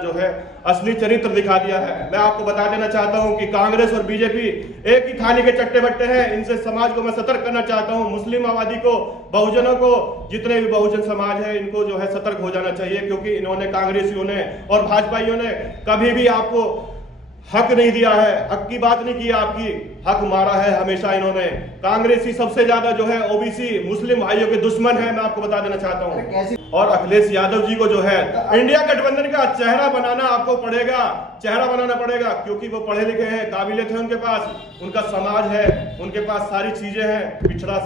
जो है असली चरित्र दिखा दिया है। मैं आपको बता देना चाहता हूं कि कांग्रेस और बीजेपी एक ही थाली के चट्टे बट्टे हैं। इनसे समाज को मैं सतर्क करना चाहता हूं। मुस्लिम आबादी को, बहुजनों को, जितने भी बहुजन समाज है, इनको जो है सतर्क हो जाना चाहिए, क्योंकि इन्होंने, कांग्रेसियों ने और भाजपाइयों ने कभी भी आपको हक नहीं दिया है, हक की बात नहीं की, आपकी हक मारा है हमेशा इन्होंने। कांग्रेसी सबसे ज्यादा जो है ओबीसी मुस्लिम भाइयों के दुश्मन है, मैं आपको बता देना चाहता हूं। और अखिलेश यादव जी को जो है इंडिया गठबंधन का चेहरा बनाना आपको पड़ेगा, चेहरा बनाना पड़ेगा, क्योंकि वो पढ़े लिखे हैं, काबिलियत है उनके पास, उनका समाज है, उनके पास सारी चीजें हैं। पिछड़ा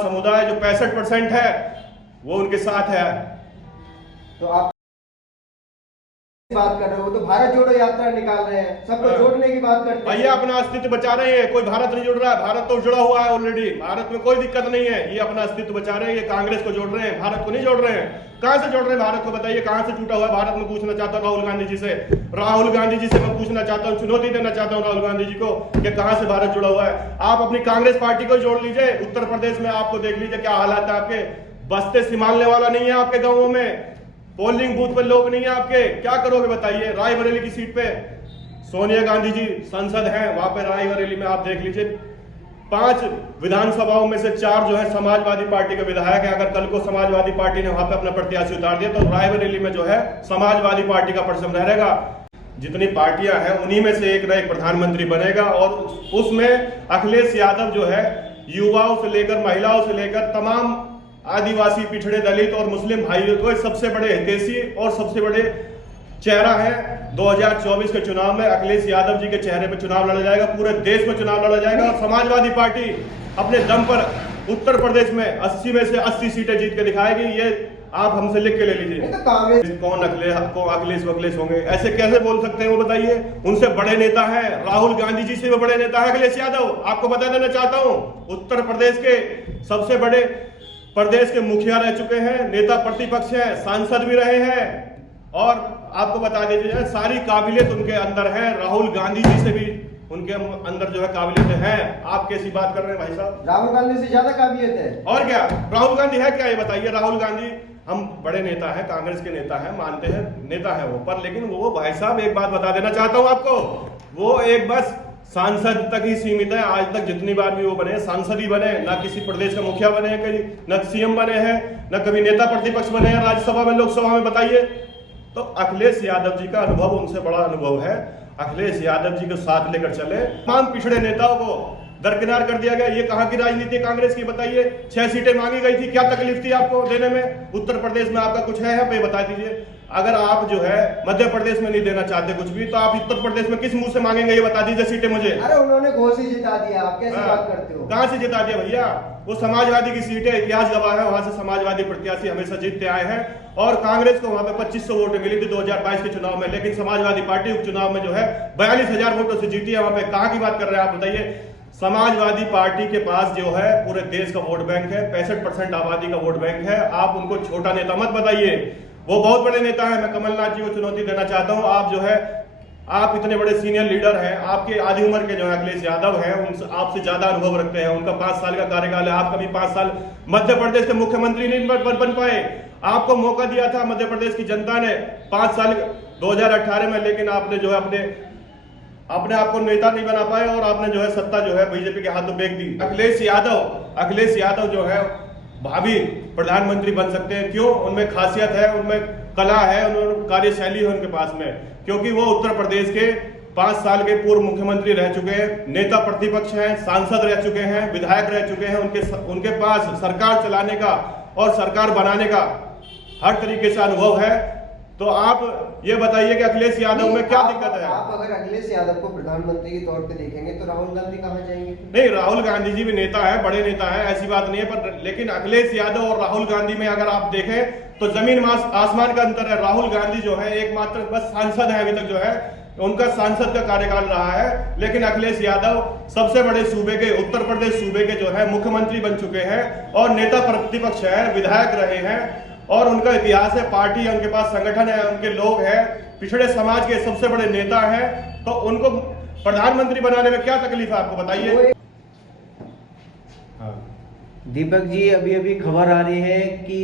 समुदाय जो 65% है वो उनके साथ है। तो आप बात कर रहे हो, तो भारत जोड़ो यात्रा निकाल रहे हैं, सबको जोड़ने की बात करते हैं। भैया अपना अस्तित्व बचा रहे हैं, कोई भारत नहीं जोड़ रहा है, भारत तो जुड़ा हुआ है ऑलरेडी, भारत में कोई दिक्कत नहीं है। ये अपना अस्तित्व बचा रहे हैं, ये कांग्रेस को जोड़ रहे हैं, भारत को नहीं जोड़ रहे हैं। कहां से जोड़ रहे हैं भारत को, बताइए कहां से टूटा हुआ है भारत में? पूछना चाहता हूं राहुल गांधी जी से मैं पूछना चाहता हूं, चुनौती देना चाहता हूं राहुल गांधी जी को कि कहां से भारत जुड़ा हुआ है। आप अपनी कांग्रेस पार्टी को जोड़ लीजिए। उत्तर प्रदेश में आपको देख लीजिए क्या हालात है आपके, बस्ते संभालने वाला नहीं है आपके गांवों में, पोलिंग बूथ पे लोग नहीं है आपके, क्या करोगे बताइए? रायबरेली की सीट पे सोनिया गांधी जी सांसद हैं, वहां पे रायबरेली में आप देख लीजिए 5 विधानसभाओं में से 4 जो है समाजवादी पार्टी के विधायक है। अगर कल को समाजवादी पार्टी ने वहां पे अपना प्रत्याशी उतार दिया तो रायबरेली में जो है समाजवादी पार्टी का परचम रहेगा। जितनी पार्टियां हैं उन्हीं में से एक ना एक प्रधानमंत्री बनेगा, और उसमें अखिलेश यादव जो है युवाओं से लेकर महिलाओं से लेकर तमाम आदिवासी, पिछड़े, दलित और मुस्लिम भाइयों को सबसे बड़े हितैषी और सबसे बड़े चेहरा है। 2024 के चुनाव में अखिलेश यादव जी के चेहरे पे चुनाव लड़ा जाएगा, पूरे देश में चुनाव लड़ा जाएगा, और समाजवादी पार्टी अपने दम पर उत्तर प्रदेश में 80 में से 80 सीटें जीत के दिखाएगी। ये आप हमसे लिख के ले लीजिए। तो कांग्रेस कौन अखिलेश होंगे? ऐसे कैसे बोल सकते हैं वो बताइए? उनसे बड़े नेता हैं, राहुल गांधी जी से भी बड़े नेता है अखिलेश यादव। आपको बता देना चाहता हूं, उत्तर प्रदेश के सबसे बड़े प्रदेश के मुखिया रह चुके हैं, नेता प्रतिपक्ष हैं, सांसद भी रहे हैं, और आपको बता दीजिए सारी काबिलियत उनके अंदर है। राहुल गांधी जी से भी उनके अंदर जो है काबिलियत है। आप कैसी बात कर रहे हैं भाई साहब? राहुल गांधी से ज्यादा काबिलियत है। और क्या राहुल गांधी है क्या, ये बताइए? राहुल गांधी, हम बड़े नेता है, कांग्रेस के नेता है, मानते हैं नेता है वो, पर लेकिन वो भाई साहब एक बात बता देना चाहता हूं आपको, वो एक बस सांसद तक ही सीमित है। आज तक जितनी बार भी वो बने सांसद ही बने, ना किसी प्रदेश का मुखिया बने हैं, कहीं न सीएम बने हैं, न कभी नेता प्रतिपक्ष बने हैं राज्यसभा में, लोकसभा में, बताइए। तो अखिलेश यादव जी का अनुभव उनसे बड़ा अनुभव है। अखिलेश यादव जी को साथ लेकर चले। तमाम पिछड़े नेताओं को दरकिनार कर दिया गया। ये कहां की राजनीति कांग्रेस की, बताइए? 6 सीटें मांगी गई थी, क्या तकलीफ थी आपको देने में? उत्तर प्रदेश में आपका कुछ है पे बता दीजिए। अगर आप जो है मध्य प्रदेश में नहीं देना चाहते कुछ भी, तो आप उत्तर प्रदेश में किस मुंह से मांगेंगे, ये बता दीजिए सीटें मुझे। अरे उन्होंने घोष ही जिता दिया, आप कैसी बात करते हो? कहां से जिता दिया भैया? वो समाजवादी की सीटें, इतिहास गवाह है, वहां से समाजवादी प्रत्याशी हमेशा जीतते आए हैं, और कांग्रेस को वहां पे 2500 वोटें मिली थी 2022 के चुनाव में, लेकिन समाजवादी पार्टी उपचुनाव में जो है 42,000 वोटों से जीती है। वहां पे कहां की बात कर रहे हैं आप, बताइए? समाजवादी पार्टी के पास जो है पूरे देश का वोट बैंक है, 65% आबादी का वोट बैंक है। आप उनको छोटा नेता मत बताइए, वो बहुत बड़े नेता है। मैं कमलनाथ जी को चुनौती देना चाहता हूं, आप जो है, आप इतने बड़े सीनियर लीडर हैं, आपके आधी उम्र के जो है अखिलेश यादव हैं, उनसे आपसे ज्यादा अनुभव रखते हैं, उनका 5 साल का कार्यकाल है, आपका भी 5 साल मध्य प्रदेश के मुख्यमंत्री नहीं बन पाए। आपको मौका दिया था मध्य प्रदेश की जनता ने 5 साल 2018 में, लेकिन आपने जो है अपने आप को नेता नहीं बना पाए, और आपने जो है सत्ता जो है बीजेपी के हाथों फेंक दी। अखिलेश यादव जो है भावी प्रधानमंत्री बन सकते हैं। क्यों? उनमें खासियत है, उनमें कला है, उनमें कार्यशैली है उनके पास में, क्योंकि वो उत्तर प्रदेश के 5 साल के पूर्व मुख्यमंत्री रह चुके हैं, नेता प्रतिपक्ष हैं, सांसद रह चुके हैं, विधायक रह चुके हैं। उनके पास सरकार चलाने का और सरकार बनाने का हर तरीके से अनुभव है। तो आप ये बताइए कि अखिलेश यादव में क्या दिक्कत है? आप अगर अखिलेश यादव को प्रधानमंत्री के तौर पे देखेंगे तो राहुल गांधी कहां जाएंगे? नहीं, राहुल गांधी जी भी नेता है, बड़े नेता है, ऐसी बात नहीं है, पर लेकिन अखिलेश यादव और राहुल गांधी में अगर आप देखें तो जमीन आसमान का अंतर है। राहुल गांधी जो है एकमात्र बस सांसद है, अभी तक जो है उनका सांसद का कार्यकाल रहा है, लेकिन अखिलेश यादव सबसे बड़े सूबे के, उत्तर प्रदेश सूबे के जो है मुख्यमंत्री बन चुके हैं, और नेता प्रतिपक्ष है, विधायक रहे हैं, और उनका इतिहास है, पार्टी है, उनके पास संगठन है, उनके लोग हैं, पिछड़े समाज के सबसे बड़े नेता हैं। तो उनको प्रधानमंत्री बनाने में क्या तकलीफ है आपको, बताइए? दीपक जी, अभी अभी खबर आ रही है कि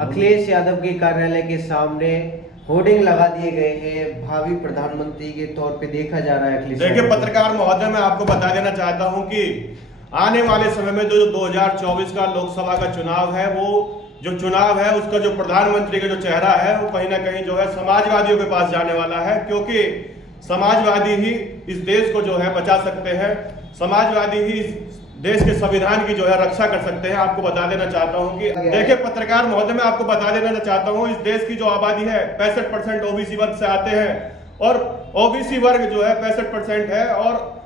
अखिलेश यादव के कार्यालय के सामने होर्डिंग लगा दिए गए हैं, भावी प्रधानमंत्री के तौर पे देखा जा रहा है अखिलेश देखिए यादव। पत्रकार महोदय, मैं आपको बता देना चाहता हूं कि आने वाले समय में जो 2024 का लोकसभा का चुनाव है, वो जो चुनाव है उसका जो प्रधानमंत्री का जो चेहरा है वो कहीं ना कहीं जो है समाजवादियों के पास जाने वाला है, क्योंकि समाजवादी ही इस देश को जो है बचा सकते हैं, समाजवादी ही इस देश के संविधान की जो है रक्षा कर सकते हैं। आपको बता देना चाहता हूं कि देखिए पत्रकार महोदय, मैं आपको बता देना चाहता हूं, इस देश की जो आबादी है 65% ओबीसी वर्ग से आते हैं, और ओबीसी वर्ग जो है 65% है, और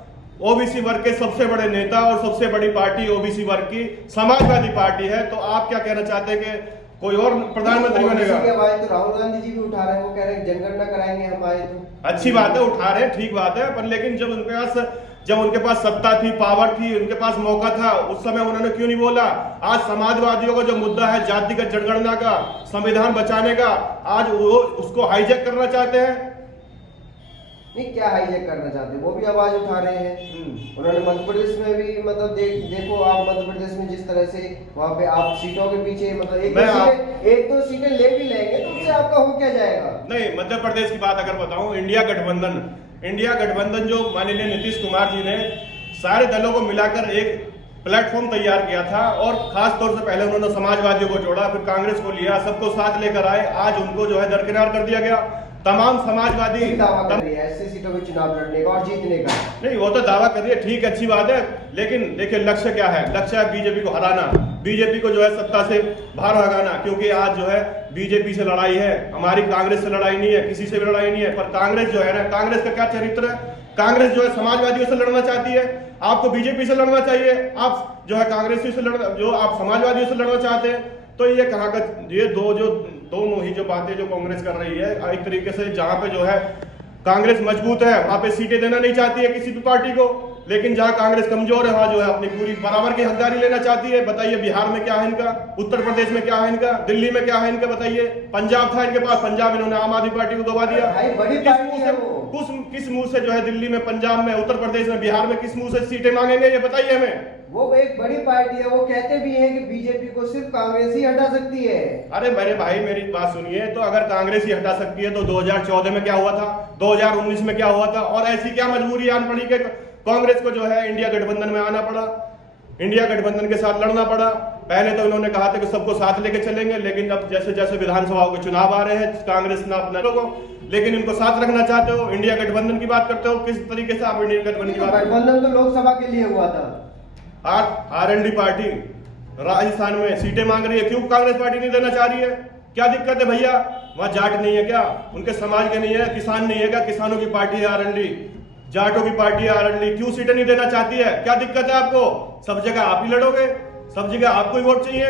ओबीसी वर्ग के सबसे बड़े नेता और सबसे बड़ी पार्टी ओबीसी वर्ग की समाजवादी पार्टी है। तो आप क्या कहना चाहते हैं कि कोई और प्रधानमंत्री बनेगा? आवाज तो राहुल गांधी जी भी उठा रहे हैं, वो कह रहे हैं जनगणना कराएंगे हम आए तो। अच्छी बात है, उठा रहे हैं, ठीक बात है, पर लेकिन जब उनके पास सत्ता थी, पावर थी, उनके पास मौका था, उस समय उन्होंने क्यों नहीं बोला? आज समाजवादियों का जो मुद्दा है जातिगत जनगणना का, संविधान बचाने का, आज वो उसको हाईजैक करना चाहते हैं। नहीं, क्या हाईजैक करना चाहते हैं, वो भी आवाज उठा रहे हैं। उन्होंने मध्य प्रदेश में भी मतलब देखो आप मध्य प्रदेश में जिस तरह से वहाँ पे आप सीटों के पीछे मतलब एक दो सीटें ले भी लेंगे तो उससे आपका हो क्या जाएगा? नहीं, मध्य प्रदेश की बात अगर बताऊं, इंडिया गठबंधन जो माननीय नीतीश कुमार जी ने सारे दलों को मिलाकर एक प्लेटफॉर्म तैयार किया था, और खास तौर से पहले उन्होंने समाजवादियों को जोड़ा, फिर कांग्रेस को लिया, सबको साथ लेकर आए, आज उनको जो है दरकिनार कर दिया गया। तमाम समाजवादी दावा कर रही है ऐसे सीटों में चुनाव लड़ने का और जीतने का। नहीं, वो तो दावा कर रही है, ठीक, अच्छी बात है, लेकिन देखिए लक्ष्य क्या है? लक्ष्य है बीजेपी को हराना, बीजेपी को जो है सत्ता से बाहर भगाना, क्योंकि आज जो है बीजेपी से लड़ाई है, हमारी कांग्रेस से लड़ाई नहीं है, किसी से भी लड़ाई नहीं है। पर कांग्रेस जो है ना, कांग्रेस का क्या चरित्र है? कांग्रेस जो है समाजवादियों से लड़ना चाहती है, आपको बीजेपी से लड़ना चाहिए, आप जो है कांग्रेस से लड़ना, जो आप समाजवादियों से लड़ना चाहते हैं। तो ये कहाँ का, ये दोनों ही जो बातें जो कांग्रेस कर रही है, एक तरीके से जहां पे जो है कांग्रेस मजबूत है वहां पे सीटें देना नहीं चाहती है किसी भी पार्टी को, लेकिन जहां कांग्रेस कमजोर है वहां जो है अपनी पूरी बराबर की हकदारी लेना चाहती है। बताइए बिहार में क्या है इनका, उत्तर प्रदेश में क्या है इनका, दिल्ली में क्या है इनका, बताइए। पंजाब था इनके पास, पंजाब इन्होंने आम आदमी पार्टी को दबा दिया। किस मुंह से जो है दिल्ली में, पंजाब में, उत्तर प्रदेश में, बिहार में किस मुंह से सीटें मांगेंगे, ये बताइए हमें। वो एक बड़ी पार्टी है, वो कहते भी हैं कि बीजेपी को सिर्फ कांग्रेस ही हटा सकती है। अरे मेरे भाई, मेरी बात सुनिए, तो अगर कांग्रेस ही हटा सकती है तो 2014 में क्या हुआ था, 2019 में क्या हुआ था, और ऐसी क्या मजबूरी आन पड़ी कि कांग्रेस को जो है इंडिया गठबंधन में आना पड़ा, इंडिया गठबंधन के साथ लड़ना पड़ा? पहले तो इन्होंने कहा था कि सबको साथ लेके चलेंगे, लेकिन अब जैसे जैसे विधानसभाओं के चुनाव आ रहे हैं, कांग्रेस ना अपना लोगों, लेकिन इनको साथ रखना चाहते हो, इंडिया गठबंधन की बात करते हो। किस तरीके से आप इंडिया गठबंधन की बात? गठबंधन तो लोकसभा के लिए हुआ था। आरएनडी पार्टी राजस्थान में सीटें मांग रही है, क्यों कांग्रेस पार्टी नहीं देना चाह रही है? क्या दिक्कत है भैया? वहां जाट नहीं है क्या? उनके समाज के नहीं है? किसान नहीं है क्या? किसानों की पार्टी है आरएनडी, जाटों की पार्टी है आरएनडी, क्यों सीटें नहीं देना चाहती है? क्या दिक्कत है आपको? सब जगह आप ही लड़ोगे, सब जगह आपको ही वोट चाहिए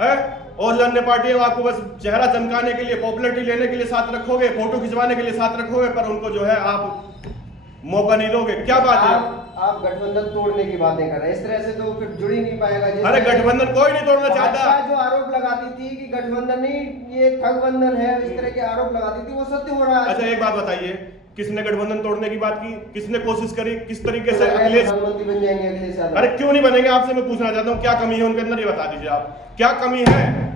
है, और अन्य पार्टियां आपको बस चेहरा चमकाने के लिए, पॉपुलरिटी लेने के लिए साथ रखोगे, फोटो खिंचवाने के लिए साथ रखोगे, पर उनको जो है आप मौका नहीं दोगे। क्या बात है? आप गठबंधन तोड़ने की बातें कर रहे हैं, इस तरह से तो फिर जुड़ ही नहीं पाएगा। अरे गठबंधन कोई नहीं तोड़ना चाहता। जो आरोप लगाती थी कि गठबंधन नहीं, ये ठगबंधन है, इस तरह के आरोप लगाती थी, वो सत्य हो रहा है। अच्छा एक बात बताइए, किसने गठबंधन तोड़ने की बात की? किसने कोशिश करी? किस तरीके से अखिलेश प्रधानमंत्री बन जाएंगे अखिलेश यादव? अरे क्यों नहीं बनेंगे? आपसे मैं पूछना चाहता हूँ, क्या कमी है उनके अंदर, ये बता दीजिए। आप क्या कमी है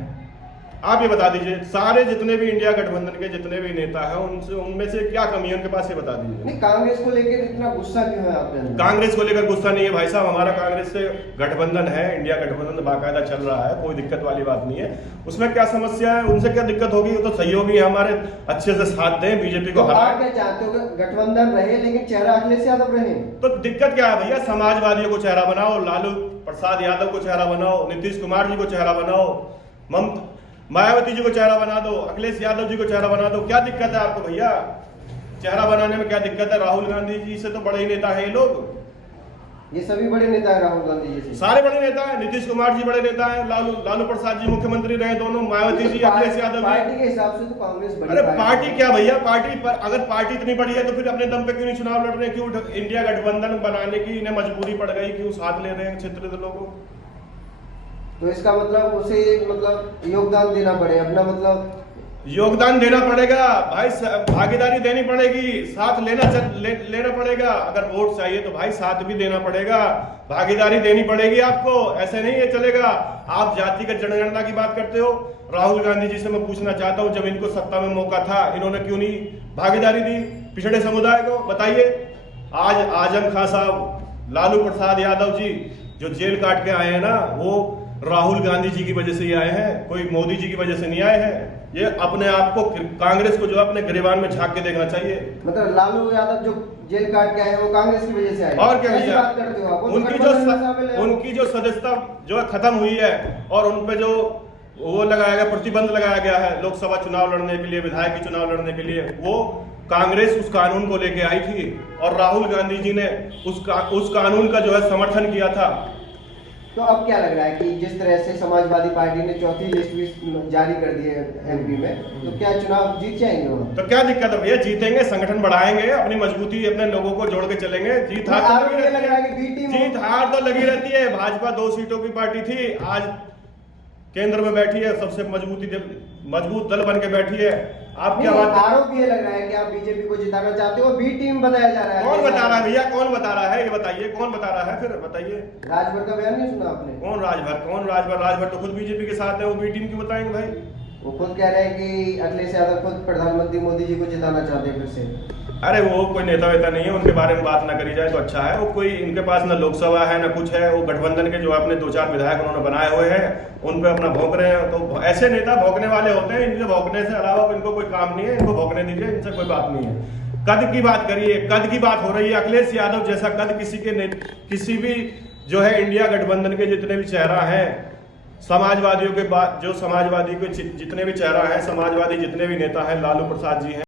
आप ये बता दीजिए। सारे जितने भी इंडिया गठबंधन के जितने भी नेता हैं, उनमें से क्या कमी है उनके पास, ये बता दीजिए। नहीं, कांग्रेस को लेकर इतना गुस्सा क्यों है आपके अंदर? कांग्रेस को लेकर गुस्सा नहीं है भाई साहब, हमारा कांग्रेस से गठबंधन है, इंडिया गठबंधन बाकायदा चल रहा है, कोई दिक्कत वाली बात नहीं है। उसमें क्या समस्या है? उनसे क्या दिक्कत होगी? वो तो सहयोगी है हमारे, अच्छे से साथ दें, बीजेपी को हराएं। आप क्या चाहते हो? गठबंधन रहे लेकिन चेहरा अखिलेश यादव रहे, तो दिक्कत क्या है भैया? समाजवादियों को चेहरा बनाओ, लालू प्रसाद यादव को चेहरा बनाओ, नीतीश कुमार जी को चेहरा बनाओ, मायावती जी को चेहरा बना दो, अखिलेश यादव जी को चेहरा बना दो। क्या दिक्कत है आपको भैया? चेहरा बनाने में क्या दिक्कत है? राहुल गांधी जी से तो बड़े ही नेता है ये लोग, ये सभी बड़े नेता है राहुल गांधी जी से। सारे बड़े नेता है, नीतीश कुमार जी बड़े नेता है, लालू प्रसाद जी मुख्यमंत्री रहे दोनों, मायावती जी, अखिलेश यादव जी। पार्टी के हिसाब से तो कांग्रेस बड़ी। अरे पार्टी क्या भैया? पार्टी पर अगर पार्टी इतनी बड़ी है तो फिर अपने दम पे क्यों नहीं चुनाव लड़ रहे? क्यों इंडिया गठबंधन बनाने की इन्हें मजबूरी पड़ गई? क्यों साथ ले रहे हैं क्षेत्रीय दलों को? तो इसका मतलब उसे मतलब योगदान देना पड़े अपना, मतलब योगदान देना पड़ेगा भाई, भागीदारी देनी पड़ेगी, साथ लेना पड़ेगा। अगर वोट चाहिए तो भाई साथ भी देना पड़ेगा, भागीदारी देनी पड़ेगी आपको। ऐसे नहीं ये चलेगा। आप जातिगत जनगणना की बात करते हो। राहुल गांधी जी से मैं पूछना चाहता हूं, जब इनको सत्ता में मौका था इन्होंने क्यों नहीं भागीदारी दी पिछड़े समुदाय को? बताइए। आज आजम खान साहब, लालू प्रसाद यादव जी जो जेल काट के आए हैं ना, वो राहुल गांधी जी की वजह से ही आए हैं, कोई मोदी जी की वजह से नहीं आए हैं। ये अपने आप को, कांग्रेस को जो अपने गिरेबान में झांक के देखना चाहिए। मतलब लालू यादव जो जेल काट के आए वो कांग्रेस की वजह से आए? और क्या ऐसी बात करते हो आप? उनकी जो सदस्यता जो खत्म हुई है और उन पे जो वो लगाया गया, प्रतिबंध लगाया गया है लोकसभा चुनाव लड़ने के लिए, विधायक चुनाव लड़ने के लिए, वो कांग्रेस उस कानून को लेके आई थी और राहुल गांधी जी ने उस कानून का जो है समर्थन किया था। तो अब क्या लग रहा है कि जिस तरह से समाजवादी पार्टी ने चौथी लिस्ट भी जारी कर दी है एमपी में, तो क्या चुनाव जीत जाएंगे वो? तो क्या दिक्कत है भैया, जीतेंगे, संगठन बढ़ाएंगे, अपनी मजबूती अपने लोगों को जोड़ के चलेंगे। जीत हार तो लगी रहती है। भाजपा 2 सीटों की पार्टी थी, आज केंद्र में बैठी है, सबसे मजबूत दल बन के बैठी है। आप क्या बात? आरोप ये लग रहा है कि आप बीजेपी को जिताना चाहते हो, बी टीम बताया जा रहा है। कौन बता रहा है भैया, कौन बता रहा है? ये बताइए, कौन बता रहा है? फिर बताइए। राजभर का बयान नहीं सुना आपने? कौन राजभर? राजभर तो खुद बीजेपी के साथ है, वो बी टीम क्यों बताएंगे भाई? वो खुद कह रहे हैं कि अखिलेश यादव खुद प्रधानमंत्री मोदी जी को जिताना चाहते हैं फिर से। अरे वो कोई नेता वेता नहीं है, उनके बारे में बात ना करी जाए तो अच्छा है। वो कोई, इनके पास ना लोकसभा है ना कुछ है। वो गठबंधन के जो अपने 2-4 विधायक उन्होंने बनाए हुए हैं, उन पे अपना भौंक रहे हैं। तो ऐसे नेता भौंकने वाले होते हैं, इनके भौंकने से अलावा इनको कोई काम नहीं है। इनको भौंकने दीजिए, इनसे कोई बात नहीं है। कद की बात करिए, कद की बात हो रही है। अखिलेश यादव जैसा कद किसी भी जो है इंडिया गठबंधन के जितने भी चेहरा हैं, समाजवादियों के बाद जो समाजवादी के जितने भी चेहरा हैं, समाजवादी जितने भी नेता हैं, लालू प्रसाद जी हैं।